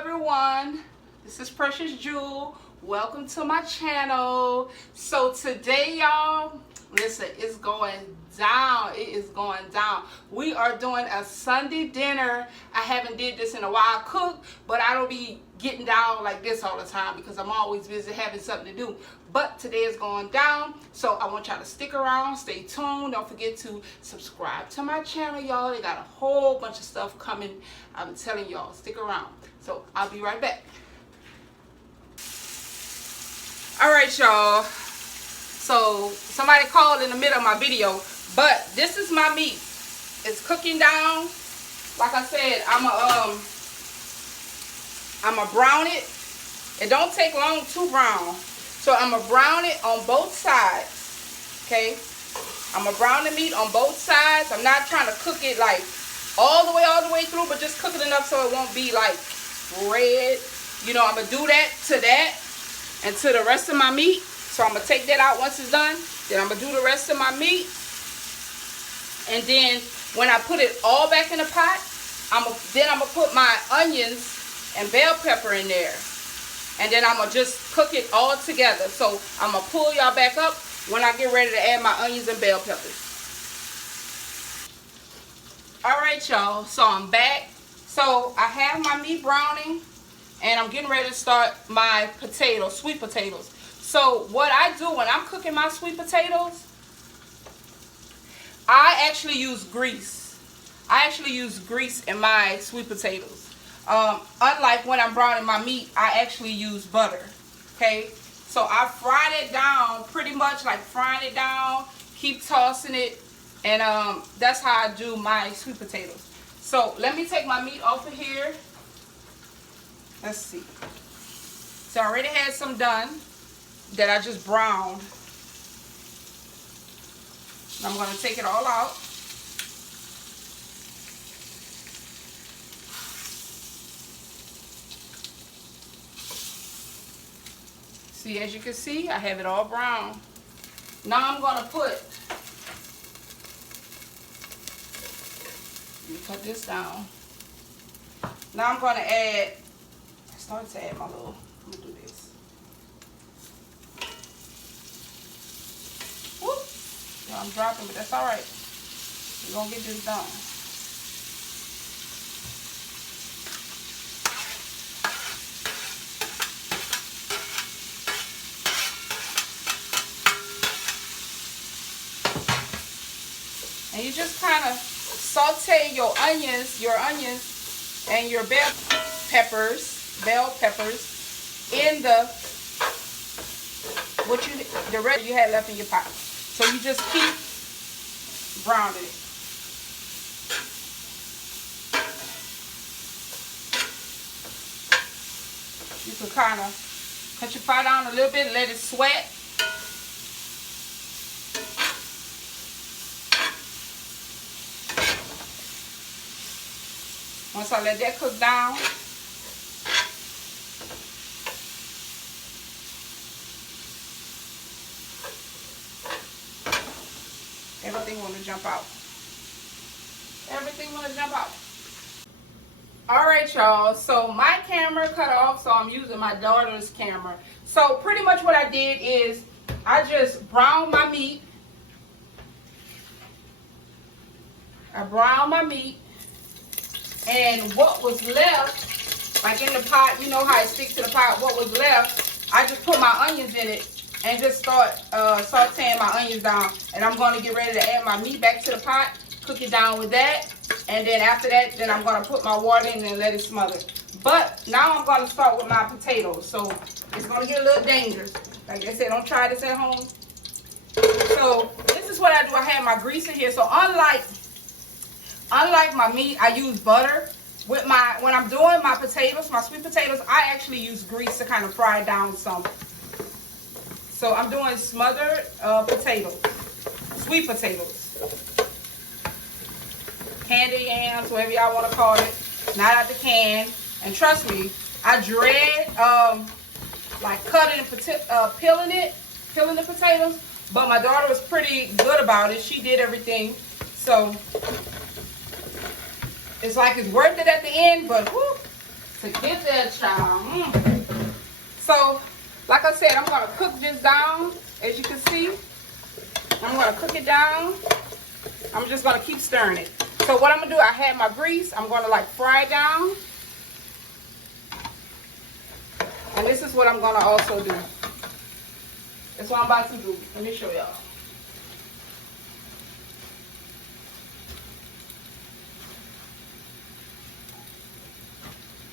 everyone, this is Precious Jewel. Welcome to my channel. So today, y'all, listen, it's going down. It is going down. We are doing a Sunday dinner. I haven't did this in a while. I cook, but I don't be getting down like this all the time because I'm always busy having something to do. But today is going down, so I want y'all to stick around, stay tuned. Don't forget to subscribe to my channel, y'all. They got a whole bunch of stuff coming. I'm telling y'all, stick around. So I'll be right back. All right, y'all. So somebody called in the middle of my video, but this is my meat. It's cooking down. Like I said, I'm a brown it. It don't take long to brown. So I'm going to brown it on both sides, okay? I'm going to brown the meat on both sides. I'm not trying to cook it like all the way through, but just cook it enough so it won't be like red. You know, I'm going to do that and to the rest of my meat. So I'm going to take that out once it's done. Then I'm going to do the rest of my meat. And then when I put it all back in the pot, I'm going to put my onions and bell pepper in there. And then I'm going to just cook it all together. So I'm going to pull y'all back up when I get ready to add my onions and bell peppers. Alright, y'all. So I'm back. So I have my meat browning. And I'm getting ready to start my potatoes, sweet potatoes. So what I do when I'm cooking my sweet potatoes, I actually use grease. I actually use grease in my sweet potatoes. Unlike when I'm browning my meat, I actually use butter, okay? So I fried it down, pretty much like frying it down, keep tossing it, and that's how I do my sweet potatoes. So let me take my meat off of here. Let's see. So I already had some done that I just browned. I'm going to take it all out. See, as you can see, I have it all brown. Now I'm going to put, let me cut this down. Now I'm going to add, I started to add my little, let me do this. Whoop. So I'm dropping, but that's all right. We're going to get this done. And you just kind of saute your onions and your bell peppers in the rest you had left in your pot. So you just keep browning it. You can kind of cut your fire down a little bit, let it sweat. Once I let that cook down, everything want to jump out. Everything want to jump out. Alright, y'all. So my camera cut off, so I'm using my daughter's camera. So pretty much what I did is I just browned my meat. I browned my meat. And what was left, like in the pot, you know how it sticks to the pot, what was left, I just put my onions in it and just start sauteing my onions down. And I'm going to get ready to add my meat back to the pot, cook it down with that. And then after that, then I'm going to put my water in and let it smother. But now I'm going to start with my potatoes. So it's going to get a little dangerous. Like I said, don't try this at home. So this is what I do. I have my grease in here. So unlike my meat, I use butter. When I'm doing my potatoes, my sweet potatoes, I actually use grease to kind of fry down some. So I'm doing smothered potatoes, sweet potatoes, candy yams, whatever y'all want to call it, not out the can. And trust me, I dread like cutting and peeling the potatoes, but my daughter was pretty good about it. She did everything, so it's like it's worth it at the end, but whew, to get that, child. So, like I said, I'm going to cook this down, as you can see. I'm going to cook it down. I'm just going to keep stirring it. So what I'm going to do, I had my grease. I'm going to like fry it down. And this is what I'm going to also do. That's what I'm about to do. Let me show y'all.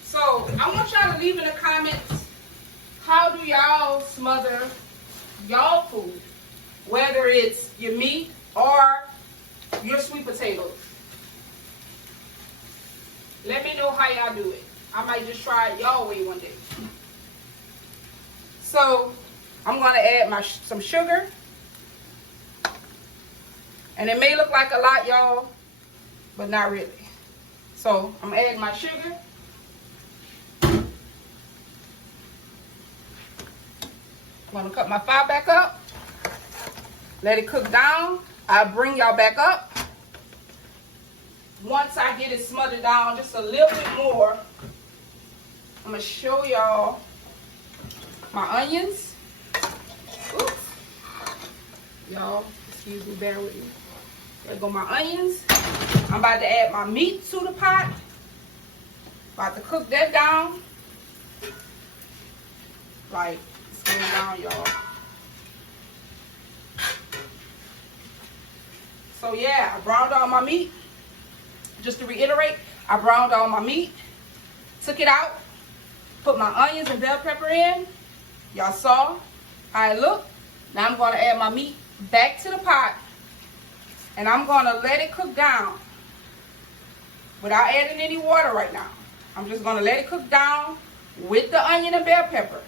So I want y'all to leave in the comments, how do y'all smother y'all food? Whether it's your meat or your sweet potatoes. Let me know how y'all do it. I might just try it y'all way one day. So I'm going to add some sugar. And it may look like a lot, y'all, but not really. So I'm adding my sugar. I'm going to cut my fire back up. Let it cook down. I'll bring y'all back up. Once I get it smothered down just a little bit more, I'm going to show y'all my onions. Y'all, excuse me, bear with me. There go my onions. I'm about to add my meat to the pot. About to cook that down. Like, it's going down, y'all. So yeah, I browned all my meat. Just to reiterate, I browned all my meat. Took it out. Put my onions and bell pepper in. Y'all saw how it looked. Now I'm going to add my meat back to the pot. And I'm going to let it cook down. Without adding any water right now. I'm just going to let it cook down with the onion and bell pepper.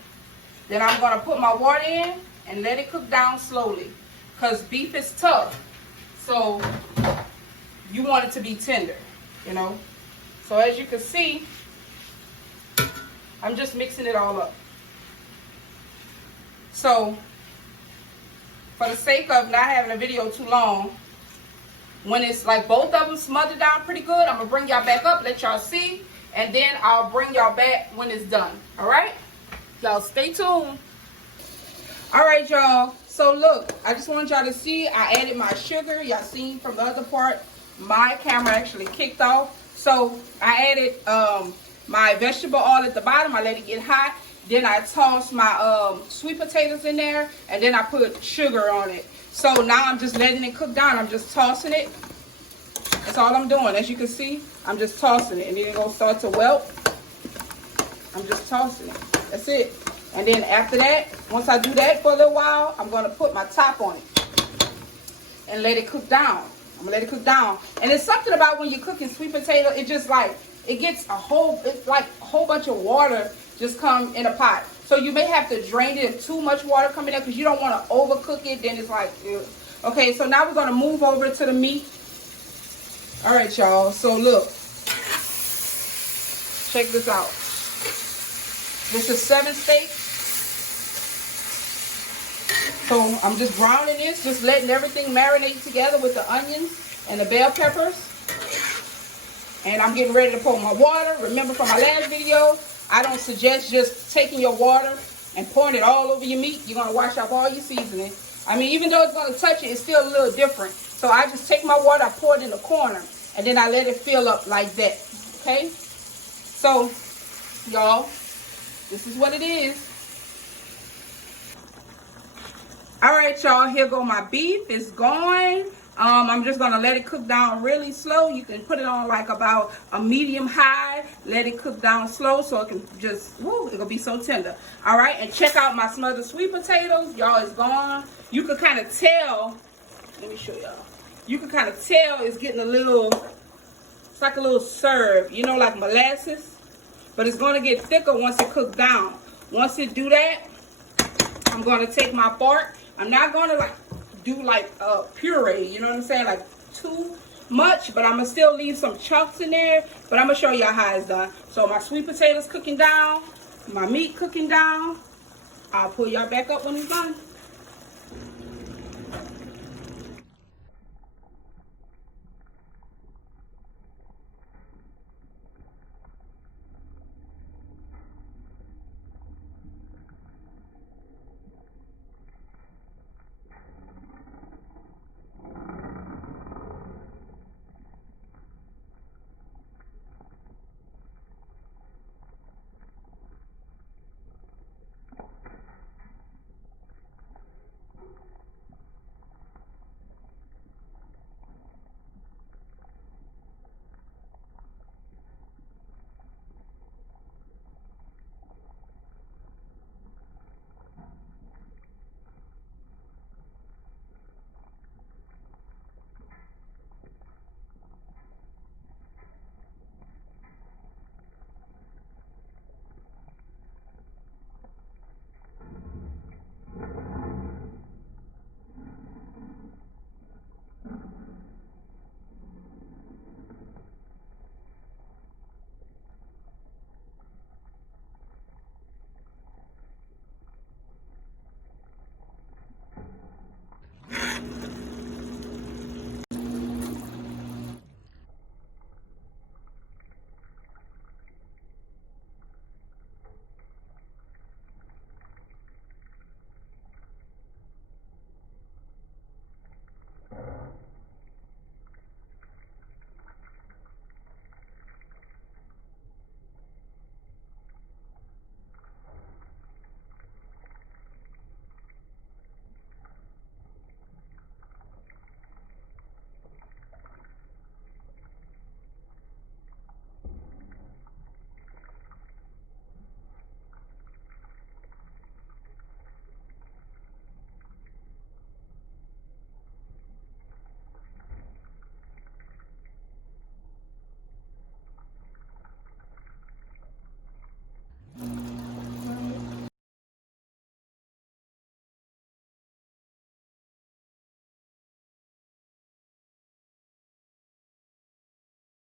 Then I'm going to put my water in and let it cook down slowly. Because beef is tough. So you want it to be tender, you know. So as you can see, I'm just mixing it all up. So for the sake of not having a video too long, when it's like both of them smothered down pretty good, I'm going to bring y'all back up, let y'all see. And then I'll bring y'all back when it's done. All right? Y'all stay tuned. All right, y'all. So look, I just want y'all to see, I added my sugar. Y'all seen from the other part, my camera actually kicked off. So I added my vegetable oil at the bottom. I let it get hot. Then I tossed my sweet potatoes in there. And then I put sugar on it. So now I'm just letting it cook down. I'm just tossing it. That's all I'm doing. As you can see, I'm just tossing it. And then it's going to start to wilt. I'm just tossing it. That's it. And then after that, once I do that for a little while, I'm going to put my top on it. And let it cook down. I'm going to let it cook down. And it's something about when you're cooking sweet potato, it just like, it gets it's like a whole bunch of water just come in a pot. So you may have to drain it if too much water coming in because you don't want to overcook it. Then it's like, ew. Okay, so now we're going to move over to the meat. All right, y'all. So look. Check this out. This is 7 steak. So I'm just browning this, just letting everything marinate together with the onions and the bell peppers. And I'm getting ready to pour my water. Remember from my last video, I don't suggest just taking your water and pouring it all over your meat. You're going to wash off all your seasoning. I mean, even though it's going to touch it, it's still a little different. So I just take my water, I pour it in the corner, and then I let it fill up like that. Okay? So, y'all, this is what it is. All right, y'all, here go my beef. It's going. I'm just going to let it cook down really slow. You can put it on like about a medium high. Let it cook down slow so it can just, woo, it'll be so tender. All right, and check out my smothered sweet potatoes. Y'all, it's gone. You can kind of tell. Let me show y'all. You can kind of tell it's getting a little, it's like a little syrup, you know, like molasses. But it's going to get thicker once it cooks down. Once it do that, I'm going to take my fork. I'm not going to like do like a puree, you know what I'm saying, like too much, but I'm going to still leave some chunks in there, but I'm going to show y'all how it's done. So my sweet potatoes cooking down, my meat cooking down. I'll pull y'all back up when it's done.